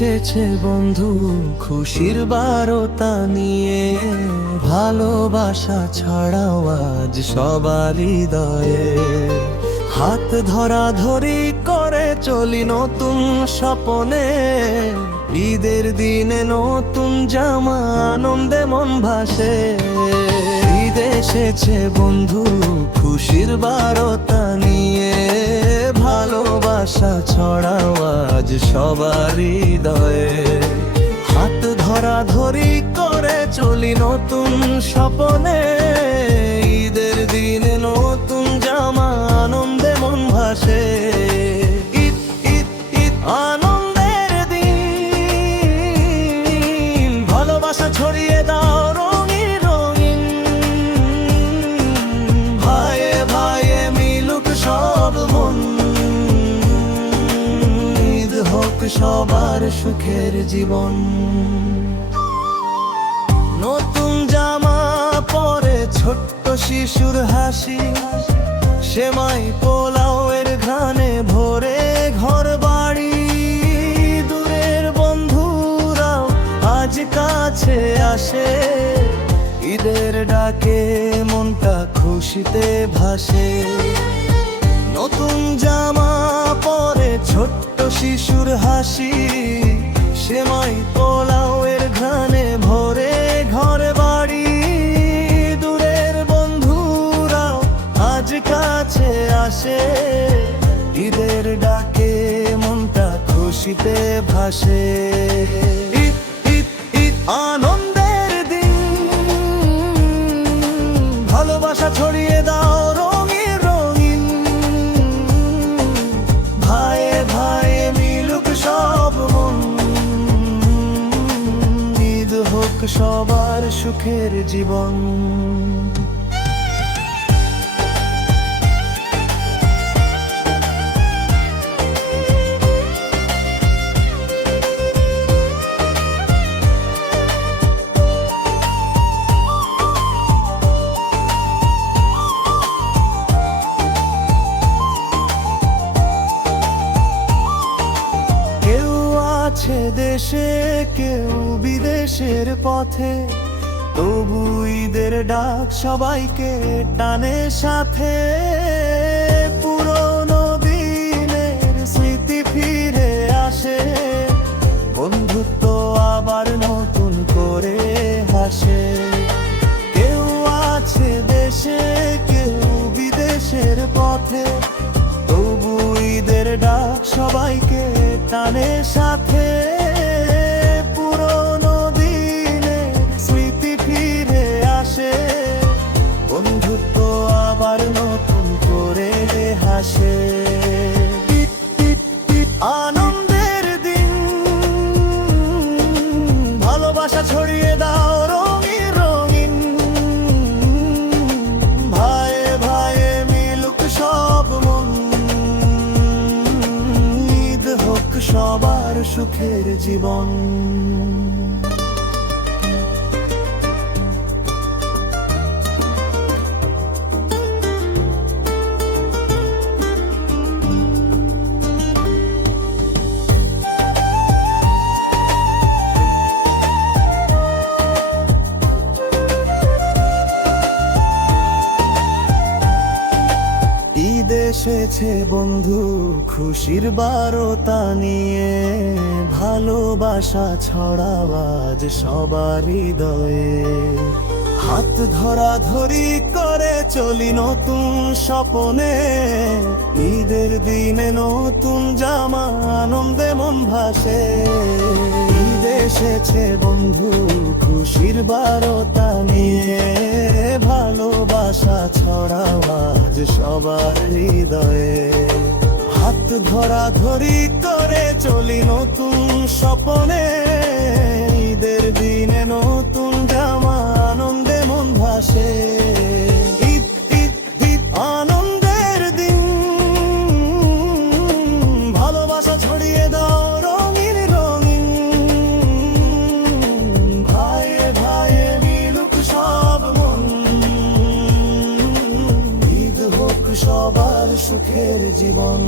এসেছে বন্ধু খুশির বারতা নিয়ে, ভালোবাসা ছড়াও আজ সবার হৃদয়ে। হাত ধরাধরি করে চলি নতুন স্বপনে, ঈদের দিনে নতুন জামা আনন্দে মন ভাসে। ঈদ এসেছে বন্ধু খুশির বারতা নিয়ে, ভালোবাসা ছড়াও আজ সবার হৃদয়ে। হাত ধরাধরি করে চলি নতুন স্বপনে, ঈদের দিনে নতুন জামা আনন্দে মন ভাসে। ঈদ ঈদ ঈদ আনন্দের দিন, ভালোবাসা ছড়িয়ে দাও রঙিন রঙিন। ভাইয়ে ভাইয়ে মিলুক সব মন, ঈদ হোক সবার সুখের জীবন। নতুন জামা পরে ছোট্ট শিশুর হাসি, সেমাই পোলাও এর ঘ্রাণে ভরে ঘর বাড়ি। দূরের বন্ধুরাও আজ কাছে আসে, ঈদের ডাকে মনটা খুশিতে ভাসে। নতুন জামা পরে ছোট্ট শিশুর হাসি, সেমাই পোলাও এর ঘ্রাণে ভরে ঘর বাড়ি। দূরের বন্ধুরাও আজ কাছে আসে, ঈদের ডাকে মনটা খুশিতে ভাসে। ঈদ ঈদ ঈদ আনন্দের দিন, ভালোবাসা ছড়িয়ে দাও রঙিন রঙিন। ভাইয়ে ভাইয়ে মিলুক সব মন, ঈদ হোক সবার সুখের জীবন। দেশে কেউ বিদেশের পথে, তবু ঈদের ডাক সবাইকে টানে সাথে। পুরনো দিনের স্মৃতি ফিরে আসে, বন্ধুত্ব আবার নতুন করে হাসে। কেউ আছে দেশে কেউ বিদেশের পথে, তবু ঈদের ডাক সবাইকে টানে সাথে। পুরনো দিনে স্মৃতি ফিরে আসে, বন্ধুত্ব আবার নতুন করে হাসে। আনন্দের দিন, ভালোবাসা ছড়িয়ে দাও রঙিন রঙিন। ভাইয়ে ভাইয়ে মিলুক সব মন, ঈদ হোক সবার সুখের জীবন। ঈদ এসেছে বন্ধু খুশির বারতা নিয়ে, ভালোবাসা ছড়াও আজ সবার হৃদয়ে। হাত ধরাধরি করে চলি নতুন স্বপনে, ঈদের দিনে নতুন জামা আনন্দে মন ভাসে। ঈদ এসেছে বন্ধু খুশির বারতা নিয়ে, ভালোবাসা ছড়াও আজ সবার হৃদয়ে। হাত ধরাধরি করে চলি নতুন স্বপনে, ঈদের দিনে নতুন জামা আনন্দে মন ভাসে। ঈদ ঈদ ঈদ আনন্দের দিন, ভালোবাসা ছড়িয়ে দাও রঙিন রঙিন। ভাইয়ে ভাইয়ে মিলুক সব মন, ঈদ হোক সবার সুখের জীবন।